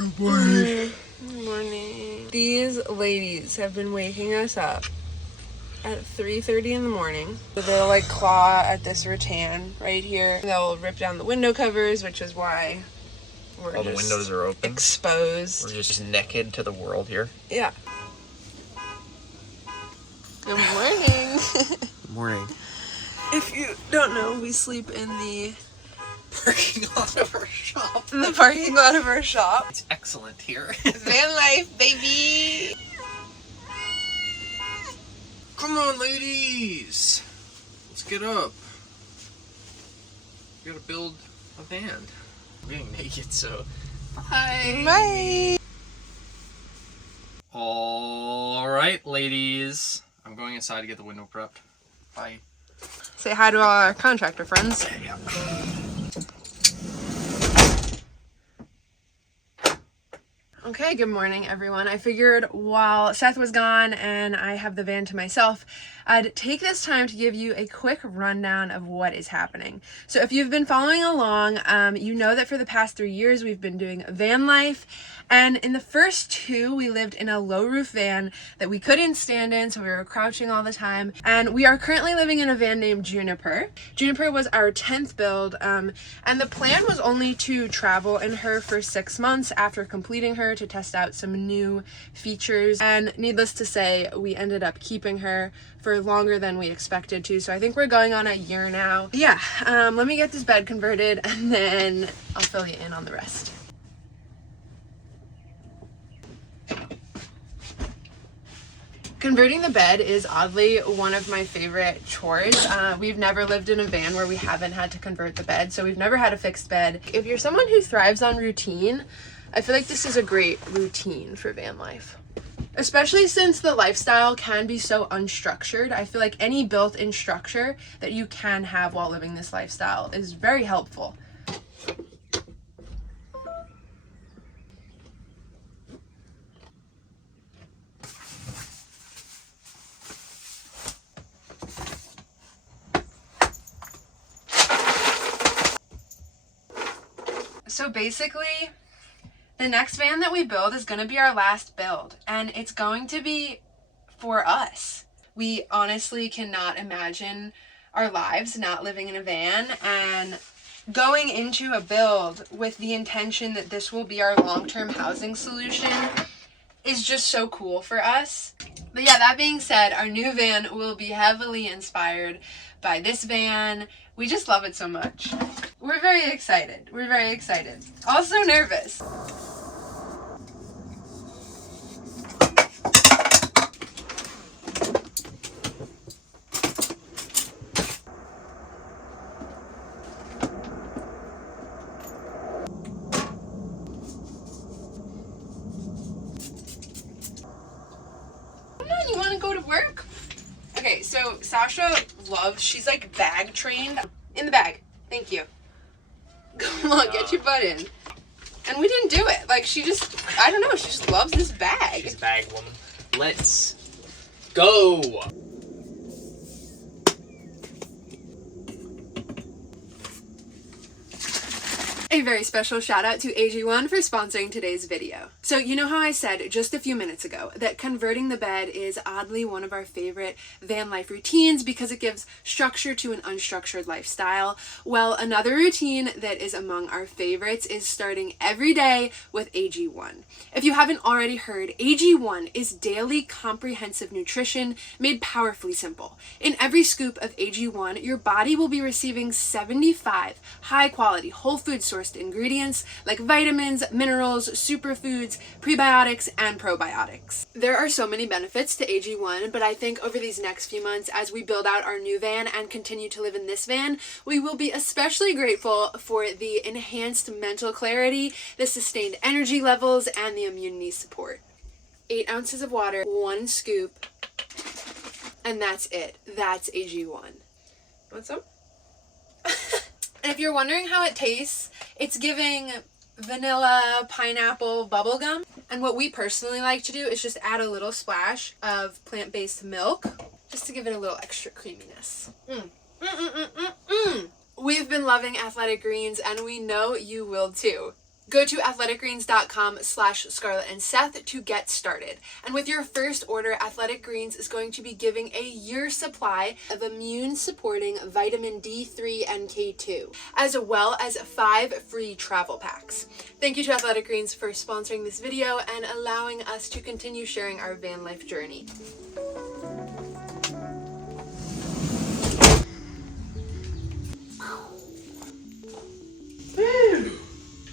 Good morning. Good morning. These ladies have been waking us up at 3:30 in the morning. They'll like claw at this rattan right here. They'll rip down the window covers, which is why we're All the windows are open. Exposed. We're just naked to the world here. Yeah. Good morning. Good morning. If you don't know, we sleep in the Parking lot of our shop. parking lot of our shop. It's excellent here. Van life, baby. Come on, ladies. Let's get up. We gotta build a van. We're getting naked, so bye. Bye. All right, ladies. I'm going inside to get the window prepped. Bye. Say hi to all our contractor friends. Yeah. Okay, good morning everyone. I figured while Seth was gone and I have the van to myself, I'd take this time to give you a quick rundown of what is happening. So if you've been following along, you know that for the past 3 years we've been doing van life. And in the first 2, we lived in a low roof van that we couldn't stand in, so we were crouching all the time. And we are currently living in a van named Juniper. Juniper was our 10th build, and the plan was only to travel in her for 6 months after completing her to test out some new features. And needless to say, we ended up keeping her for longer than we expected to. So I think we're going on a year now. Yeah, let me get this bed converted and then I'll fill you in on the rest. Converting the bed is oddly one of my favorite chores. We've never lived in a van where we haven't had to convert the bed, so we've never had a fixed bed. If you're someone who thrives on routine, I feel like this is a great routine for van life. Especially since the lifestyle can be so unstructured, I feel like any built-in structure that you can have while living this lifestyle is very helpful. So basically, the next van that we build is going to be our last build, and it's going to be for us. We honestly cannot imagine our lives not living in a van, and going into a build with the intention that this will be our long-term housing solution is just so cool for us. But yeah, that being said, our new van will be heavily inspired by this van. We just love it so much. We're very excited. We're very excited. Also nervous. Come on, you want to go to work? Okay, so Sasha loves, she's like bag trained. In the bag. Thank you. Come on, get your butt in. And we didn't do it. Like, she just, I don't know, she just loves this bag. She's a bag woman. Let's go. A very special shout out to AG1 for sponsoring today's video. So you know how I said just a few minutes ago that converting the bed is oddly one of our favorite van life routines because it gives structure to an unstructured lifestyle? Well, another routine that is among our favorites is starting every day with AG1. If you haven't already heard, AG1 is daily comprehensive nutrition made powerfully simple. In every scoop of AG1, your body will be receiving 75 high-quality whole food sources ingredients like vitamins, minerals, superfoods, prebiotics, and probiotics. There are so many benefits to AG1, but I think over these next few months as we build out our new van and continue to live in this van, we will be especially grateful for the enhanced mental clarity, the sustained energy levels, and the immunity support. 8 ounces of water, 1 scoop, and that's it. That's AG1. Want some? And if you're wondering how it tastes, it's giving vanilla, pineapple, bubblegum. And what we personally like to do is just add a little splash of plant-based milk just to give it a little extra creaminess. We've been loving Athletic Greens and we know you will too. Go to athleticgreens.com/Scarlett and Seth to get started. And with your first order, Athletic Greens is going to be giving a year's supply of immune-supporting vitamin D3 and K2, as well as 5 free travel packs. Thank you to Athletic Greens for sponsoring this video and allowing us to continue sharing our van life journey.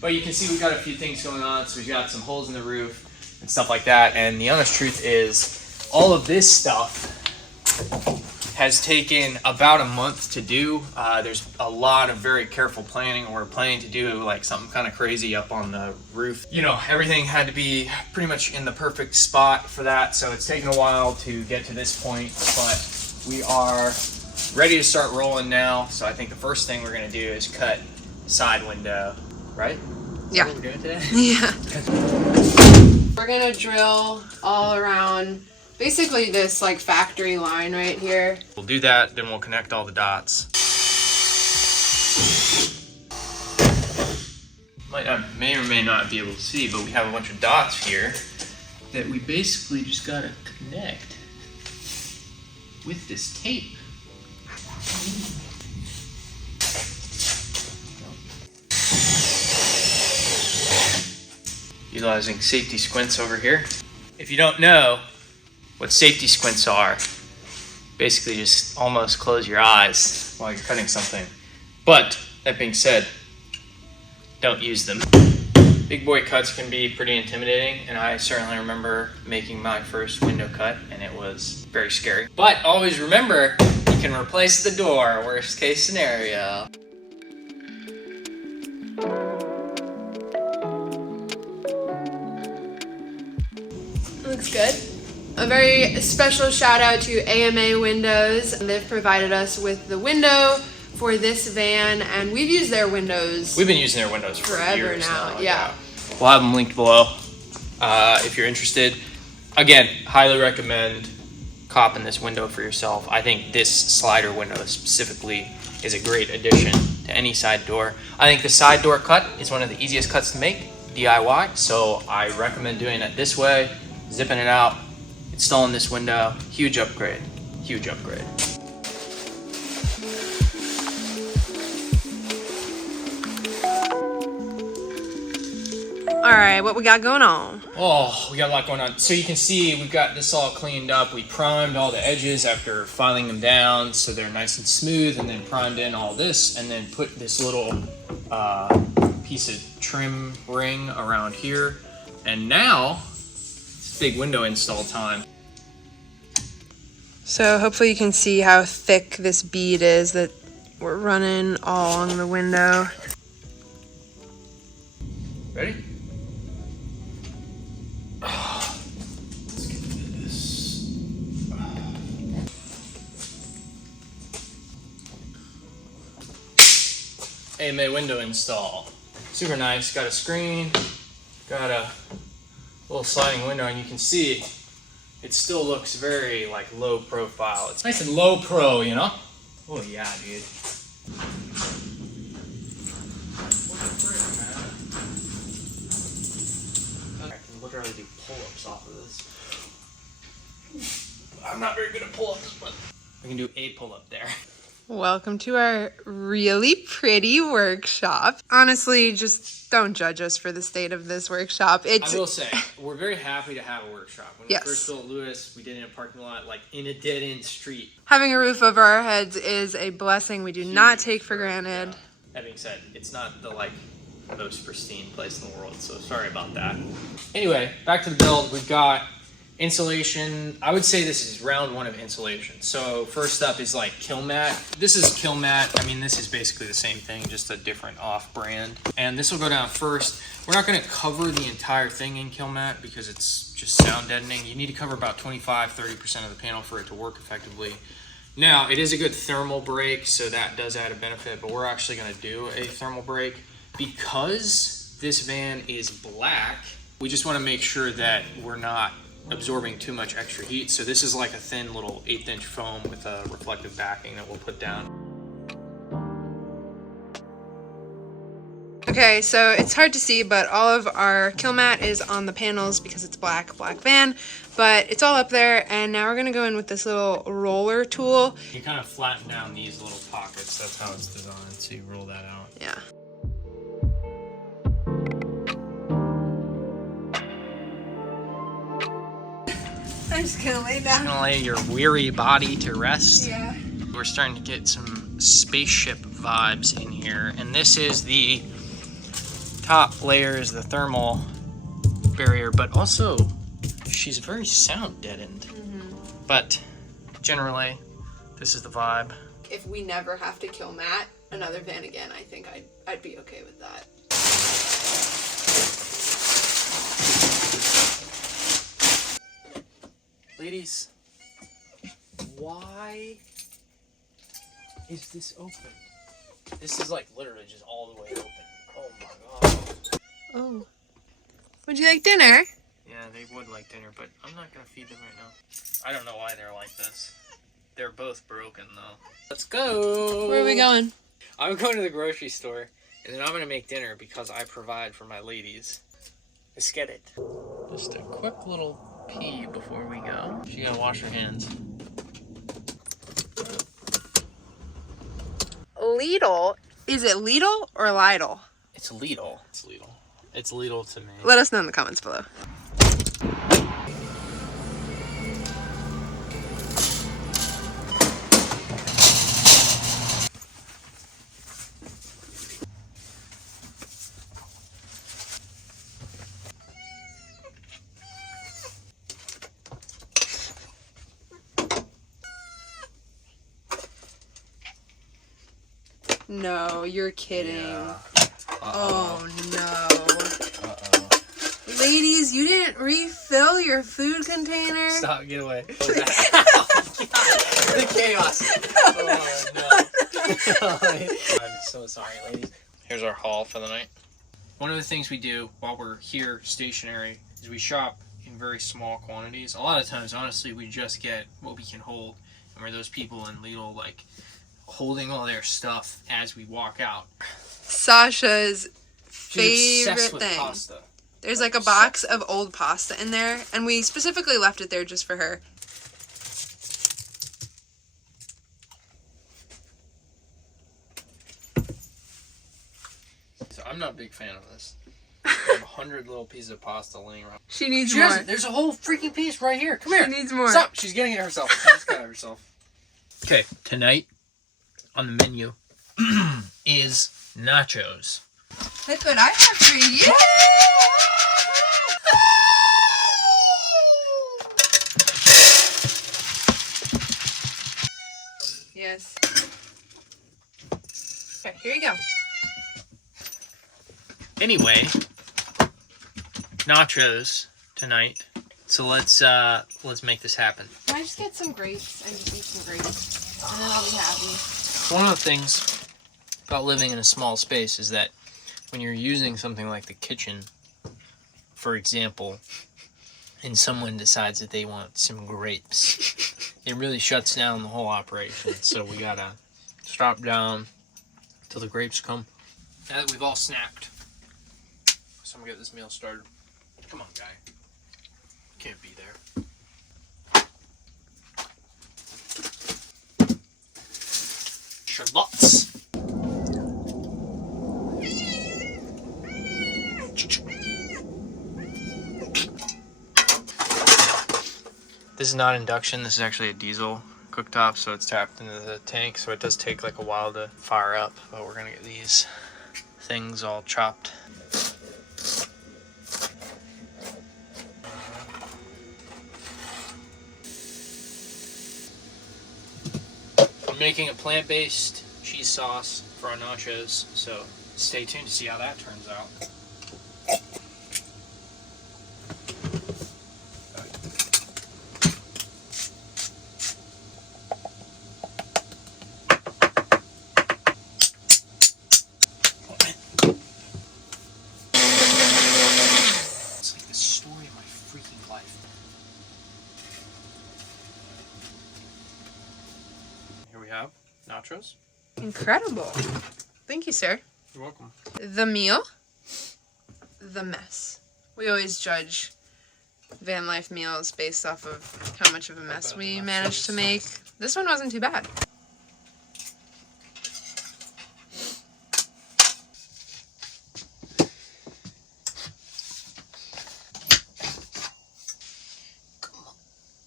But you can see we've got a few things going on. So we've got some holes in the roof and stuff like that. And the honest truth is all of this stuff has taken about a month to do. There's a lot of very careful planning. We're planning to do like something kind of crazy up on the roof. You know, everything had to be pretty much in the perfect spot for that. So it's taken a while to get to this point, but we are ready to start rolling now. So I think the first thing we're gonna do is cut side window, right? Yeah. What we're doing today? Yeah. We're gonna drill all around basically this like factory line right here. We'll do that, then we'll connect all the dots. May or may not be able to see, but we have a bunch of dots here that we basically just gotta connect with this tape. Utilizing safety squints over here. If you don't know what safety squints are, basically just almost close your eyes while you're cutting something. But that being said, don't use them. Big boy cuts can be pretty intimidating, and I certainly remember making my first window cut and it was very scary. But always remember, you can replace the door, worst case scenario. Looks good. A very special shout out to AMA Windows. They've provided us with the window for this van, and we've used their windows. We've been using their windows for forever years now. Yeah. We'll have them linked below if you're interested. Again, highly recommend copping this window for yourself. I think this slider window specifically is a great addition to any side door. I think the side door cut is one of the easiest cuts to make, DIY, so I recommend doing it this way. Zipping it out, installing this window, huge upgrade, huge upgrade. All right, what we got going on? Oh, we got a lot going on. So you can see we've got this all cleaned up. We primed all the edges after filing them down so they're nice and smooth, and then primed in all this, and then put this little piece of trim ring around here. And now, big window install time. So hopefully you can see how thick this bead is that we're running all along the window. Ready? Let's get into this. AMA window install. Super nice. Got a screen, got a little sliding window, and you can see it still looks very like low profile. It's nice and low pro, you know? Oh yeah, dude. What the frick, man? I can literally do pull-ups off of this. I'm not very good at pull-ups, but I can do a pull-up there. Welcome to our really pretty workshop. Honestly, just don't judge us for the state of this workshop. I will say, we're very happy to have a workshop. When Yes. we first built Lewis, we did it in a parking lot, like in a dead-end street. Having a roof over our heads is a blessing we do not take for granted. Yeah. That being said, it's not the like most pristine place in the world, so sorry about that. Anyway, back to the build. We've got insulation. I would say this is round one of insulation. So first up is like Kilmat. This is Kilmat. I mean, this is basically the same thing, just a different off brand. And this will go down first. We're not going to cover the entire thing in Kilmat because it's just sound deadening. You need to cover about 25-30% of the panel for it to work effectively. Now, it is a good thermal break, so that does add a benefit, but we're actually going to do a thermal break. Because this van is black, we just want to make sure that we're not absorbing too much extra heat. So this is like a thin little 1/8 inch foam with a reflective backing that we'll put down. Okay, so it's hard to see, but all of our kill mat is on the panels because it's black van, but it's all up there, and now we're gonna go in with this little roller tool. You kind of flatten down these little pockets. That's how it's designed, so you roll that out. Yeah. I'm just gonna lay down. Just gonna lay your weary body to rest. Yeah. We're starting to get some spaceship vibes in here, and this is the top layer is the thermal barrier, but also she's very sound deadened. But generally, this is the vibe. If we never have to kill Matt another van again, I think I'd be okay with that. Ladies, why is this open? This is like literally just all the way open. Oh my god. Oh. Would you like dinner? Yeah, they would like dinner, but I'm not gonna feed them right now. I don't know why they're like this. They're both broken though. Let's go! Where are we going? I'm going to the grocery store, and then I'm gonna make dinner because I provide for my ladies. Let's get it. Just a quick little pee before we go. She gotta wash her hands. Lidl? Is it Lidl or Lidl? It's Lidl. It's Lidl. It's Lidl to me. Let us know in the comments below. No, you're kidding. Yeah. Oh no. Uh-oh. Ladies, you didn't refill your food container? Stop, get away. What was that? The chaos. Oh no. I'm so sorry, ladies. Here's our haul for the night. One of the things we do while we're here stationary is we shop in very small quantities. A lot of times, honestly, we just get what we can hold. And we're those people in Lidl, like, holding all their stuff as we walk out. Sasha's She's obsessed favorite with thing. pasta. There's like a box of old pasta in there, and we specifically left it there just for her. So I'm not a big fan of this. I have 100 little pieces of pasta laying around. She needs She more. doesn't. There's a whole freaking piece right here. Come here. She needs more. Stop. She's getting it herself. She just got it herself. Okay, tonight on the menu is nachos. That's what I have for you. Yes. Okay, here you go. Anyway, nachos tonight. So let's make this happen. Can I just get some grapes and just eat some grapes, and then I'll be happy. One of the things about living in a small space is that when you're using something like the kitchen, for example, and someone decides that they want some grapes, it really shuts down the whole operation. So we gotta stop down till the grapes come. Now that we've all snacked, so I'm gonna get this meal started. Come on, guy. Can't be there. Shallots. This is not induction, this is actually a diesel cooktop, so it's tapped into the tank, so it does take like a while to fire up, but we're gonna get these things all chopped. I'm making a plant-based cheese sauce for our nachos, so stay tuned to see how that turns out. It's like the story of my freaking life. Here we have nachos. Incredible. Thank you, sir. You're welcome. The meal, the mess. We always judge van life meals based off of how much of a mess we managed to make. This one wasn't too bad.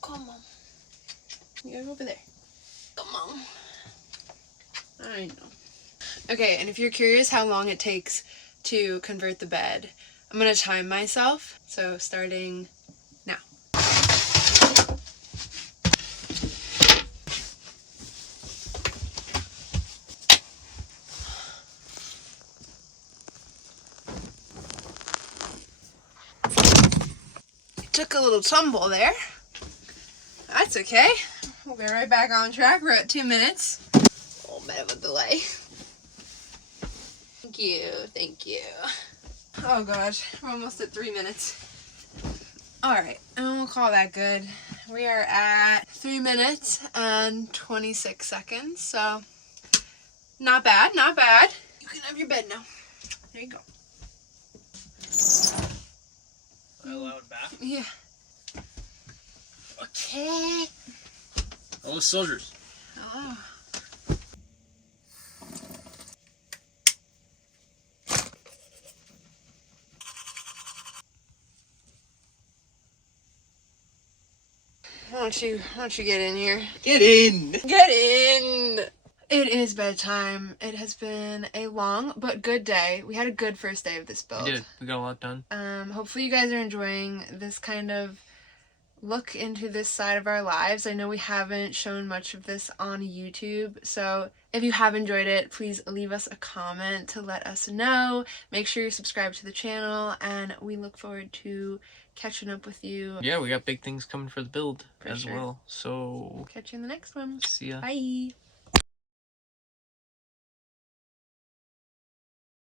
Come on. You gotta go over there. Come on. I know. Okay, and if you're curious how long it takes to convert the bed, I'm gonna time myself. So starting now. Took a little tumble there. That's okay. We'll be right back on track. We're at 2 minutes. A little bit of a delay. Thank you. Thank you. Oh gosh, we're almost at 3 minutes. Alright, and we'll call that good. We are at 3 minutes and 26 seconds, so not bad, not bad. You can have your bed now. There you go. Am I allowed back? Yeah. Okay. Hello, soldiers. Hello. Why don't you get in here? Get in! Get in! It is bedtime. It has been a long but good day. We had a good first day of this build. We did. We got a lot done. Hopefully you guys are enjoying this kind of look into this side of our lives. I know we haven't shown much of this on YouTube, so if you have enjoyed it, please leave us a comment to let us know. Make sure you're subscribed to the channel, and we look forward to catching up with you. Yeah, we got big things coming for the build For as sure. well. So Catch you in the next one. see ya. Bye.